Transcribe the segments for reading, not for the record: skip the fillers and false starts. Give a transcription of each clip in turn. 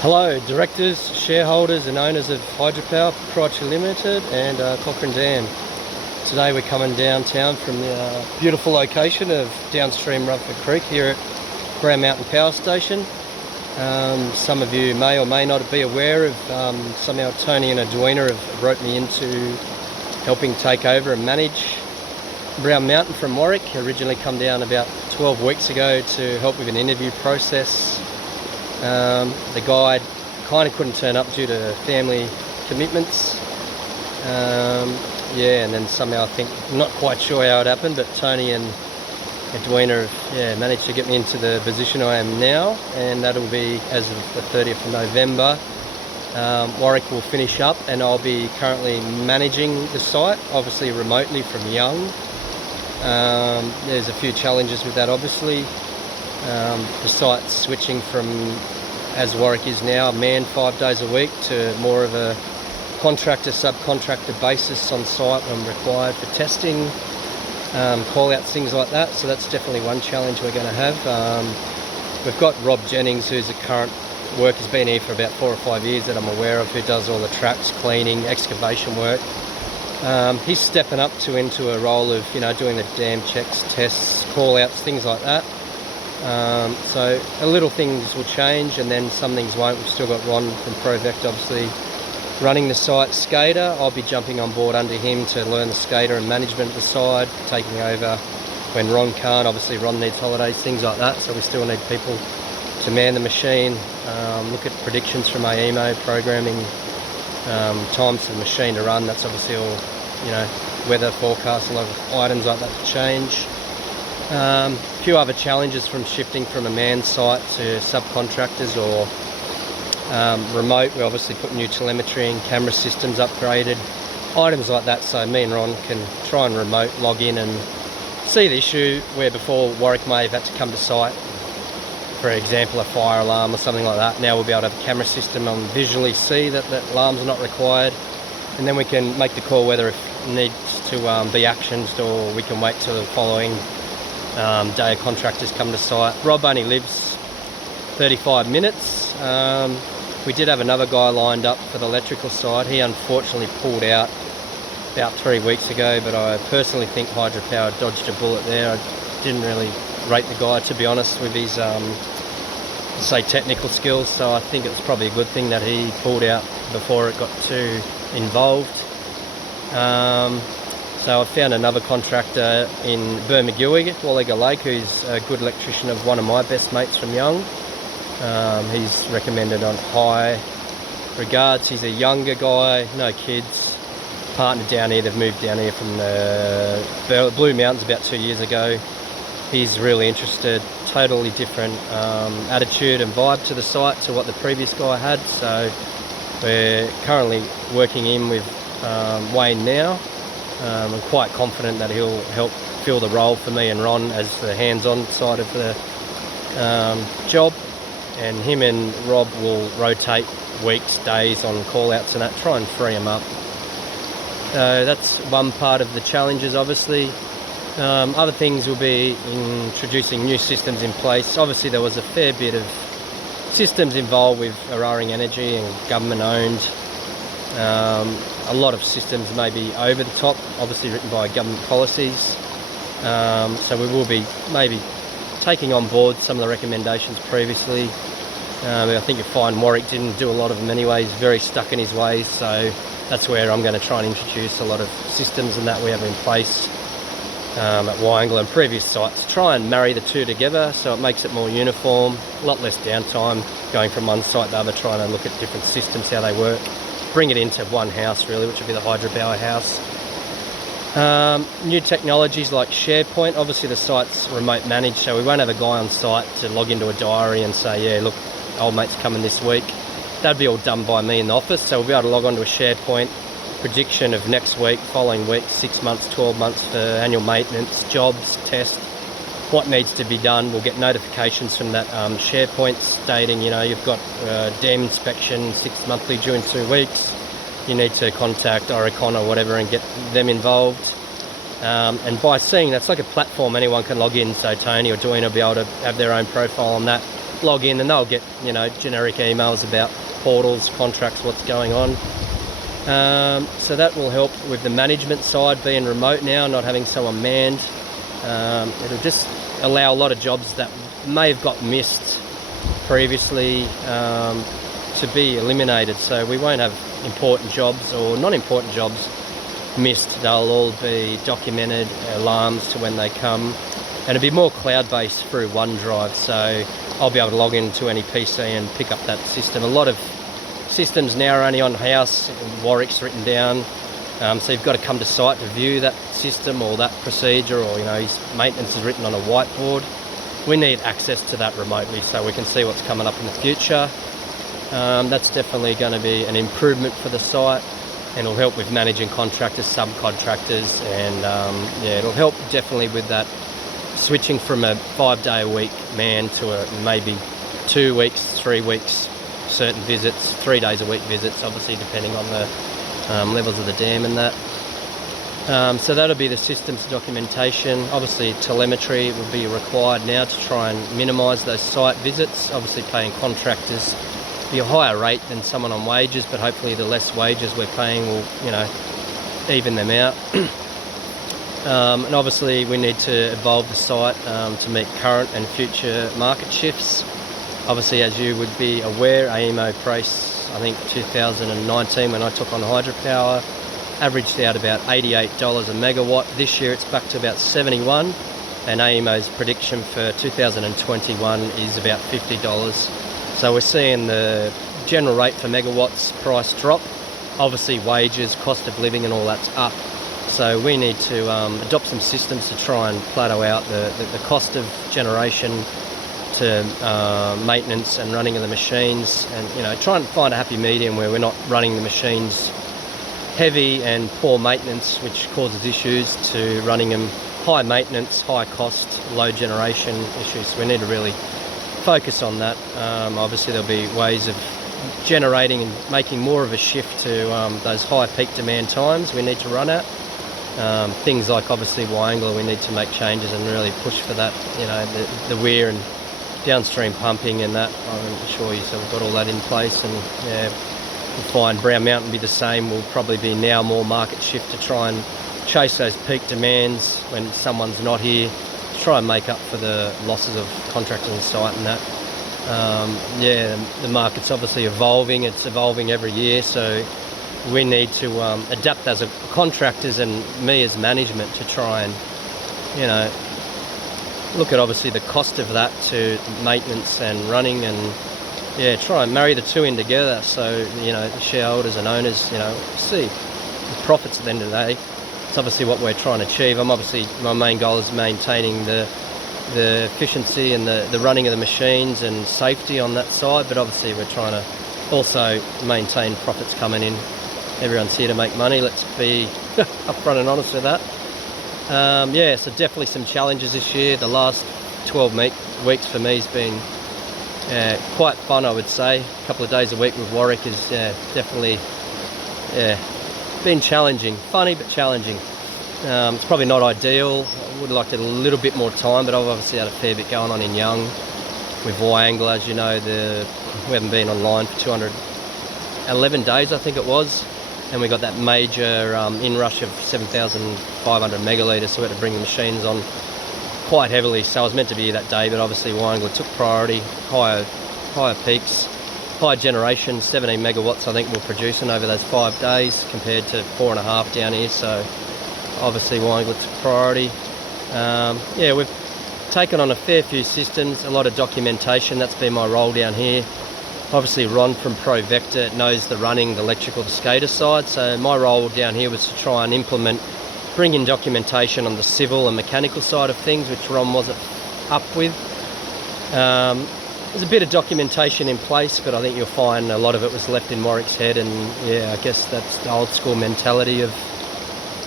Hello, directors, shareholders and owners of Hydropower Proprietary Limited and Cochrane Dam. Today we're coming downtown from the beautiful location of downstream Rumford Creek here at Brown Mountain Power Station. Some of you may or may not be aware of somehow Tony and Edwina have roped me into helping take over and manage Brown Mountain from Warwick. Originally come down about 12 weeks ago to help with an interview process. The guide kind of couldn't turn up due to family commitments. And then somehow I think, I'm not quite sure how it happened, but Tony and Edwina have managed to get me into the position I am now, and that'll be as of the 30th of November. Warwick will finish up and I'll be currently managing the site, obviously remotely from Young. There's a few challenges with that obviously. The site's switching from, as Warwick is now, manned 5 days a week to more of a contractor-subcontractor basis on site when required for testing, call-outs, things like that. So that's definitely one challenge we're going to have. We've got Rob Jennings, who's a current work, has been here for about 4 or 5 years that I'm aware of, who does all the tracks, cleaning, excavation work. He's stepping up into a role of, doing the dam checks, tests, call-outs, things like that. So a little things will change and then some things won't. We've still got Ron from Provect obviously running the site skater. I'll be jumping on board under him to learn the skater and management of the side, taking over when Ron can't. Obviously Ron needs holidays, things like that, so we still need people to man the machine, look at predictions from AEMO, programming, times for the machine to run. That's obviously all, weather forecasts, a lot of items like that to change. A few other challenges from shifting from a manned site to subcontractors or remote. We obviously put new telemetry and camera systems upgraded, items like that, so me and Ron can try and remote log in and see the issue where before Warwick may have had to come to site, for example a fire alarm or something like that. Now we'll be able to have a camera system and visually see that alarms are not required, and then we can make the call whether it needs to be actioned or we can wait till the following day of contractors come to site. Rob only lives 35 minutes. We did have another guy lined up for the electrical side. He unfortunately pulled out about 3 weeks ago, but I personally think Hydropower dodged a bullet there. I didn't really rate the guy, to be honest, with his technical skills, so I think it's probably a good thing that he pulled out before it got too involved. So I found another contractor in Bermagui, Wallega Lake, who's a good electrician of one of my best mates from Young. He's recommended on high regards. He's a younger guy, no kids, partner down here. They've moved down here from the Blue Mountains about 2 years ago. He's really interested, totally different attitude and vibe to the site to what the previous guy had. So we're currently working in with Wayne now. I'm quite confident that he'll help fill the role for me and Ron as the hands-on side of the job, and him and Rob will rotate weeks, days on call-outs and that, try and free them up. That's one part of the challenges obviously. Other things will be introducing new systems in place. Obviously there was a fair bit of systems involved with Araring Energy and government owned. A lot of systems may be over the top, obviously written by government policies. So we will be maybe taking on board some of the recommendations previously. I think you'll find Warwick didn't do a lot of them anyway. He's very stuck in his ways, so that's where I'm going to try and introduce a lot of systems and that we have in place at Wyangla and previous sites. Try and marry the two together so it makes it more uniform, a lot less downtime going from one site to the other, trying to look at different systems, how they work. Bring it into one house really, which would be the Hydropower house. New technologies like SharePoint. Obviously the site's remote managed, so we won't have a guy on site to log into a diary and say, yeah, look, old mate's coming this week. That'd be all done by me in the office, so we'll be able to log onto a SharePoint, prediction of next week, following week, 6 months, 12 months for annual maintenance, jobs, tests, what needs to be done. We'll get notifications from that SharePoint stating, you've got dam inspection 6 monthly due in 2 weeks. You need to contact Oricon or whatever and get them involved. And by seeing that's like a platform anyone can log in, so Tony or Dwayne will be able to have their own profile on that, log in and they'll get, you know, generic emails about portals, contracts, what's going on. So that will help with the management side, being remote now, not having someone manned. It'll just allow a lot of jobs that may have got missed previously to be eliminated. So we won't have important jobs or non-important jobs missed. They'll all be documented, alarms to when they come, and it'll be more cloud-based through OneDrive. So I'll be able to log into any PC and pick up that system. A lot of systems now are only on house, Warwick's written down, so you've got to come to site to view that system or that procedure, or, you know, his maintenance is written on a whiteboard. We need access to that remotely so we can see what's coming up in the future. That's definitely going to be an improvement for the site, and it'll help with managing contractors, subcontractors, and yeah, it'll help definitely with that switching from a 5-day-a-week man to a maybe 2 weeks, 3 weeks, certain visits, 3 days a week visits, obviously depending on the levels of the dam and that. So that'll be the systems documentation. Obviously telemetry will be required now to try and minimise those site visits. Obviously paying contractors be a higher rate than someone on wages, but hopefully the less wages we're paying will, you know, even them out. And obviously we need to evolve the site to meet current and future market shifts. Obviously, as you would be aware, AEMO price, I think 2019 when I took on hydropower, averaged out about $88 a megawatt. This year it's back to about 71, and AEMO's prediction for 2021 is about $50. So we're seeing the general rate for megawatts price drop. Obviously wages, cost of living and all that's up. So we need to adopt some systems to try and plateau out the cost of generation to maintenance and running of the machines, and, you know, try and find a happy medium where we're not running the machines heavy and poor maintenance, which causes issues, to running them high maintenance, high cost, low generation issues. So we need to really focus on that. Obviously there'll be ways of generating and making more of a shift to those high peak demand times we need to run at. Things like obviously Wyangler, we need to make changes and really push for that, you know, the weir and downstream pumping and that. I'm sure you've got all that in place, and yeah, we'll find Brown Mountain be the same. Will probably be now more market shift to try and chase those peak demands when someone's not here, to try and make up for the losses of contractors on site and that. Yeah, the market's obviously evolving. It's evolving every year, so we need to adapt as contractors and me as management to try and, you know, look at obviously the cost of that to maintenance and running, and yeah, try and marry the two in together so, you know, the shareholders and owners, you know, see the profits at the end of the day. It's obviously what we're trying to achieve. My main goal is maintaining the efficiency and the running of the machines and safety on that side, but obviously we're trying to also maintain profits coming in. Everyone's here to make money, let's be upfront and honest with that. Yeah, so definitely some challenges this year. The last 12 weeks for me has been quite fun, I would say. A couple of days a week with Warwick is definitely been challenging. Funny but challenging. It's probably not ideal. I would have liked a little bit more time, but I've obviously had a fair bit going on in Young with Wyangler. As you know, we haven't been online for 211 days, I think it was. And we got that major inrush of 7,500 megalitres, so we had to bring the machines on quite heavily. So I was meant to be here that day, but obviously Wyangler took priority, higher peaks, high generation, 17 megawatts I think we're producing over those 5 days compared to 4.5 down here. So obviously Wyangler took priority. Yeah, we've taken on a fair few systems, a lot of documentation. That's been my role down here. Obviously Ron from Pro Vector knows the running, the electrical, the SCADA side, so my role down here was to try and bring in documentation on the civil and mechanical side of things, which Ron wasn't up with. There's a bit of documentation in place, but I think you'll find a lot of it was left in Warwick's head, and yeah, I guess that's the old school mentality of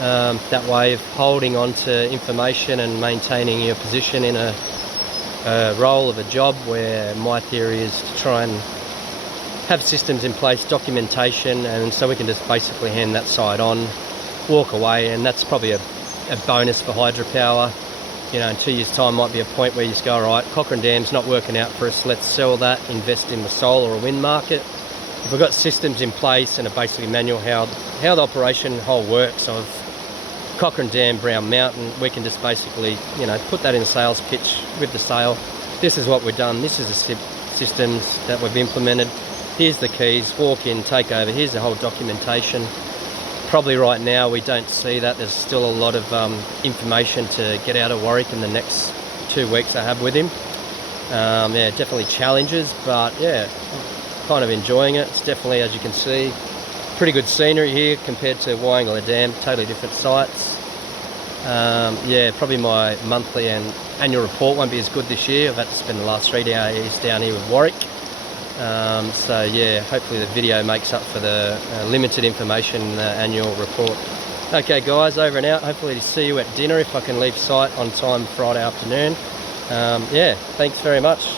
that way of holding on to information and maintaining your position in a role of a job, where my theory is to try and have systems in place, documentation, and so we can just basically hand that side on, walk away, and that's probably a bonus for hydropower. you know, in 2 years' time might be a point where you just go, all right, Cochrane Dam's not working out for us, let's sell that, invest in the solar or wind market. If we've got systems in place and are basically manual how the operation whole works of Cochrane Dam, Brown Mountain, we can just basically, you know, put that in a sales pitch with the sale. This is what we've done, this is the systems that we've implemented, here's the keys, walk in, take over, here's the whole documentation. Probably right now we don't see that. There's still a lot of information to get out of Warwick in the next 2 weeks I have with him. Yeah, definitely challenges, but yeah, kind of enjoying it. It's definitely, as you can see, pretty good scenery here compared to Wyangala Dam, totally different sites. Yeah, probably my monthly and annual report won't be as good this year. I've had to spend the last 3 days down here with Warwick. So yeah, hopefully the video makes up for the limited information in the annual report. Okay guys, over and out. Hopefully to see you at dinner if I can leave site on time Friday afternoon. Yeah, thanks very much.